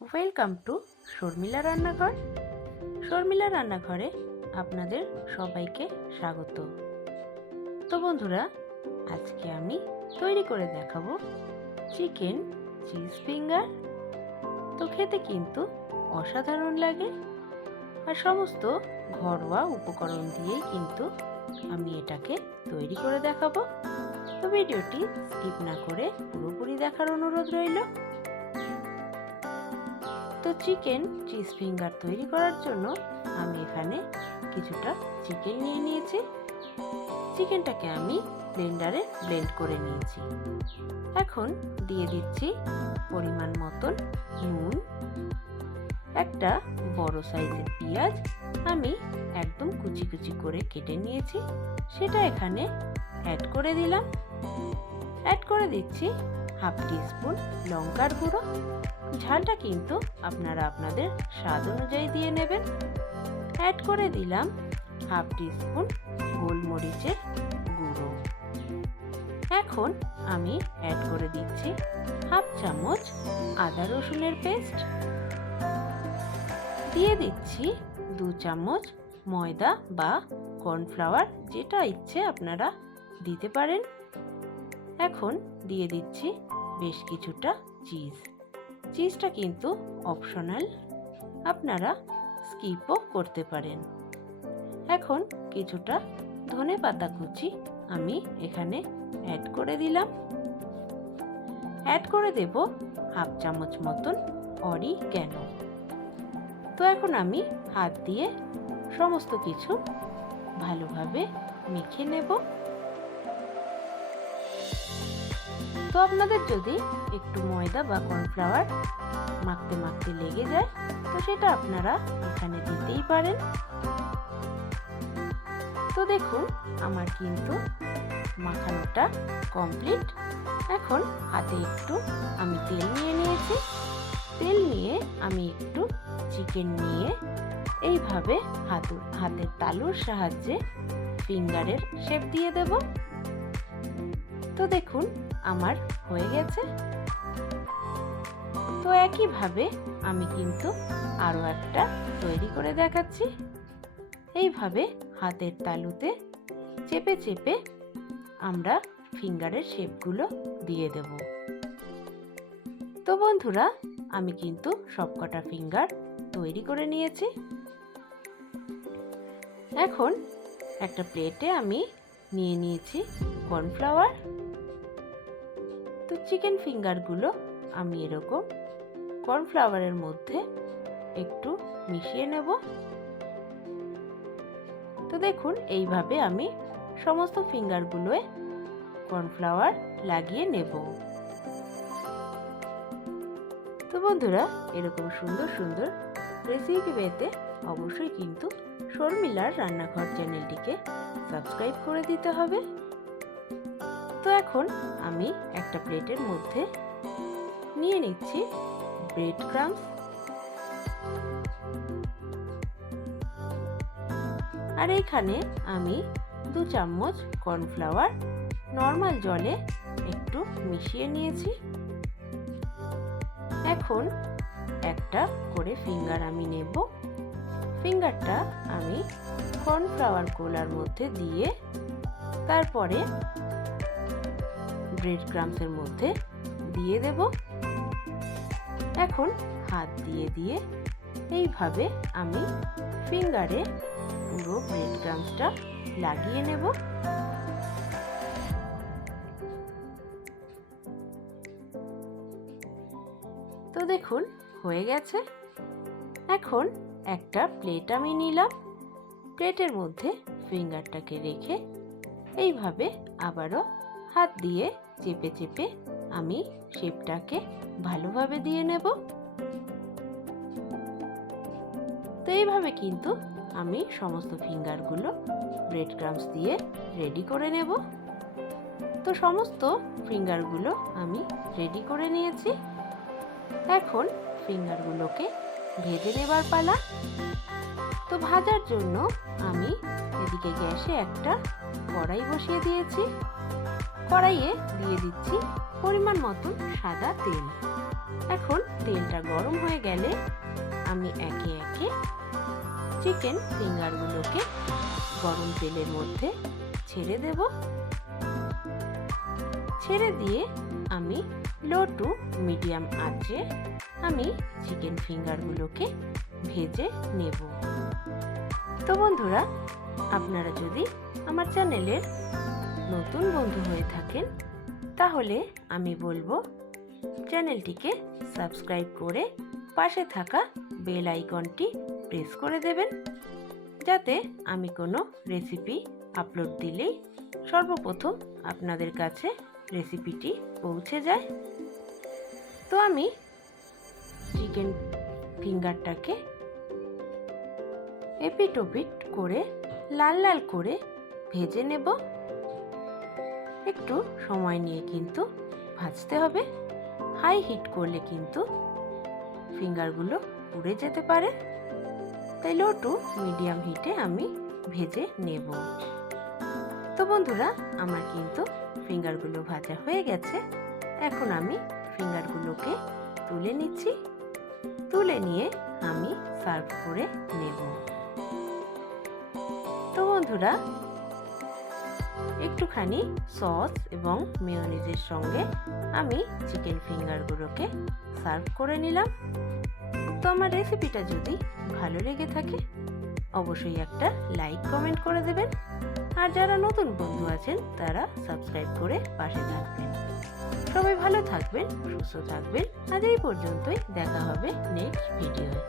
Welcome to Sharmila রান্নাঘর। শর্মিলা রান্নাঘরে আপনাদের সবাইকে স্বাগত। তো বন্ধুরা, আজকে আমি তৈরি করে দেখাবো চিকেন চিজ ফিঙ্গার। তো খেতে কিন্তু অসাধারণ লাগে, আর সমস্ত ঘরোয়া উপকরণ দিয়েই কিন্তু আমি এটাকে তৈরি করে দেখাবো। তো ভিডিওটি স্কিপ না করে পুরোপুরি দেখার অনুরোধ রইল। তো চিকেন চিজ ফিঙ্গার তৈরি করার জন্য আমি এখানে কিছুটা চিকেন নিয়ে নিয়েছি। চিকেনটাকে আমি ব্লেন্ডারে ব্লেন্ড করে নিয়েছি। এখন দিয়ে দিচ্ছি পরিমাণ মতন নুন। একটা বড় সাইজের পেঁয়াজ আমি একদম কুচি কুচি করে কেটে নিয়েছি, সেটা এখানে অ্যাড করে দিলাম। অ্যাড করে দিচ্ছি হাফ টিস্পুন লঙ্কার গুঁড়ো। ঝালটা কিন্তু আপনারা আপনাদের স্বাদ অনুযায়ী দিয়ে নেবেন। অ্যাড করে দিলাম হাফ টিস্পুন গোলমরিচের গুঁড়ো। এখন আমি অ্যাড করে দিচ্ছি হাফ চামচ আদা রসুনের পেস্ট। দিয়ে দিচ্ছি 2 চামচ ময়দা বা কর্নফ্লাওয়ার, যেটা ইচ্ছে আপনারা দিতে পারেন। এখন দিয়ে দিচ্ছি বেশ কিছুটা চিজ। চিজটা কিন্তু অপশনাল, আপনারা স্কিপও করতে পারেন। এখন কিছুটা ধনেপাতা কুচি আমি এখানে অ্যাড করে দিলাম। অ্যাড করে দেব হাফ চামচ মতন অরিগ্যানো। তো এখন আমি হাত দিয়ে সমস্ত কিছু ভালোভাবে মেখে নেব। তো আপনাদের যদি একটু ময়দা বা কর্নফ্লাওয়ার মাখতে মাখতে লেগে যায়, তো সেটা আপনারা এখানে দিতেই পারেন। তো দেখুন, আমার কিন্তু মাখানোটা কমপ্লিট। এখন হাতে একটু আমি তেল নিয়ে নিয়েছি। তেল নিয়ে আমি একটু চিকেন নিয়ে এইভাবে হাতের তালুর সাহায্যে ফিঙ্গারের শেপ দিয়ে দেব। তো দেখুন, আমার হয়ে গেছে। তো একইভাবে আমি কিন্তু আরো একটা তৈরি করে দেখাচ্ছি। এইভাবে হাতের তালুতে চেপে চেপে আমরা ফিঙ্গারের শেপগুলো দিয়ে দেব। তো বন্ধুরা, আমি কিন্তু সবকটা ফিঙ্গার তৈরি করে নিয়েছি। এখন একটা প্লেটে আমি নিয়ে নিয়েছি কর্নফ্লাওয়ার। তো চিকেন ফিঙ্গারগুলো আমি এরকম কর্নফ্লাওয়ারের মধ্যে একটু মিশিয়ে নেব। তো দেখুন, এইভাবে আমি সমস্ত ফিঙ্গারগুলোয় কর্নফ্লাওয়ার লাগিয়ে নেব। তো বন্ধুরা, এরকম সুন্দর সুন্দর রেসিপি পেতে অবশ্যই কিন্তু শর্মিলার রান্নাঘর চ্যানেলটিকে সাবস্ক্রাইব করে দিতে হবে। তো এখন আমি একটা প্লেটের মধ্যে নিয়ে নিচ্ছি ব্রেড ক্রাম্বস। আর এখানে আমি 2 চামচ কর্নফ্লাওয়ার নর্মাল জলে একটু মিশিয়ে নিয়েছি। এখন একটা করে ফিঙ্গার আমি নেব। ফিঙ্গারটা আমি কর্নফ্লাওয়ার গোলার মধ্যে দিয়ে তারপরে ব্রেড ক্রাম্বসের মধ্যে দিয়ে দেব। এখন হাত দিয়ে দিয়ে এইভাবে আমি ফিঙ্গারে পুরো ব্রেড ক্রাম্বসটা লাগিয়ে নেব। তো দেখুন, হয়ে গেছে। এখন একটা প্লেট আমি নিলাম। প্লেটের মধ্যে ফিঙ্গারটাকে রেখে এইভাবে আবারও হাত দিয়ে চেপে চেপে আমি শেপটাকে ভালোভাবে দিয়ে নেব। তো এইভাবে কিন্তু আমি সমস্ত ফিঙ্গারগুলো ব্রেড ক্রাম্বস দিয়ে রেডি করে নেব। তো সমস্ত ফিঙ্গারগুলো আমি রেডি করে নিয়েছি। এখন ফিঙ্গারগুলোকে ভেজে নেবার পালা। তো ভাজার জন্য আমি এদিকে গ্যাসে একটা কড়াই বসিয়ে দিয়েছি। কড়াইয়ে দিয়ে দিচ্ছি পরিমাণ মতন সাদা তেল। এখন তেলটা গরম হয়ে গেলে আমি একে একে চিকেন ফিঙ্গারগুলোকে গরম তেলের মধ্যে ছেড়ে দেব। ছেড়ে দিয়ে আমি লো টু মিডিয়াম আঁচে আমি চিকেন ফিঙ্গারগুলোকে ভেজে নেব। তো বন্ধুরা, আপনারা যদি আমার চ্যানেলের নতুন বন্ধু হয়ে থাকেন তাহলে আমি বলবো চ্যানেলটিকে সাবস্ক্রাইব করে পাশে থাকা বেল আইকনটি প্রেস করে দেবেন, যাতে আমি কোনো রেসিপি আপলোড দিলেই সর্বপ্রথম আপনাদের কাছে রেসিপিটি পৌঁছে যায়। তো আমি চিকেন ফিঙ্গারটাকে এপিট ওপিট করে লাল লাল করে ভেজে নেব। একটু সময় নিয়ে কিন্তু ভাজতে হবে, হাই হিট করলে কিন্তু ফিঙ্গারগুলো পুড়ে যেতে পারে, তাই লো টু মিডিয়াম হিটে আমি ভেজে নেব। তো বন্ধুরা, আমার কিন্তু ফিঙ্গারগুলো ভাজা হয়ে গেছে। এখন আমি ফিঙ্গারগুলোকে তুলে নিচ্ছি। তুলে নিয়ে আমি সার্ভ করে নেব। তো বন্ধুরা, একটুখানি সস এবং মেয়োনিজের সঙ্গে আমি চিকেন ফিঙ্গারগুলোকে সার্ভ করে নিলাম। তো আমার রেসিপিটা যদি ভালো লেগে থাকে অবশ্যই একটা লাইক কমেন্ট করে দেবেন, আর যারা নতুন বন্ধু আছেন তারা সাবস্ক্রাইব করে পাশে থাকবেন। সবাই ভালো থাকবেন, সুস্থ থাকবেন। আজ এই পর্যন্তই, দেখা হবে নেক্সট ভিডিওয়ে।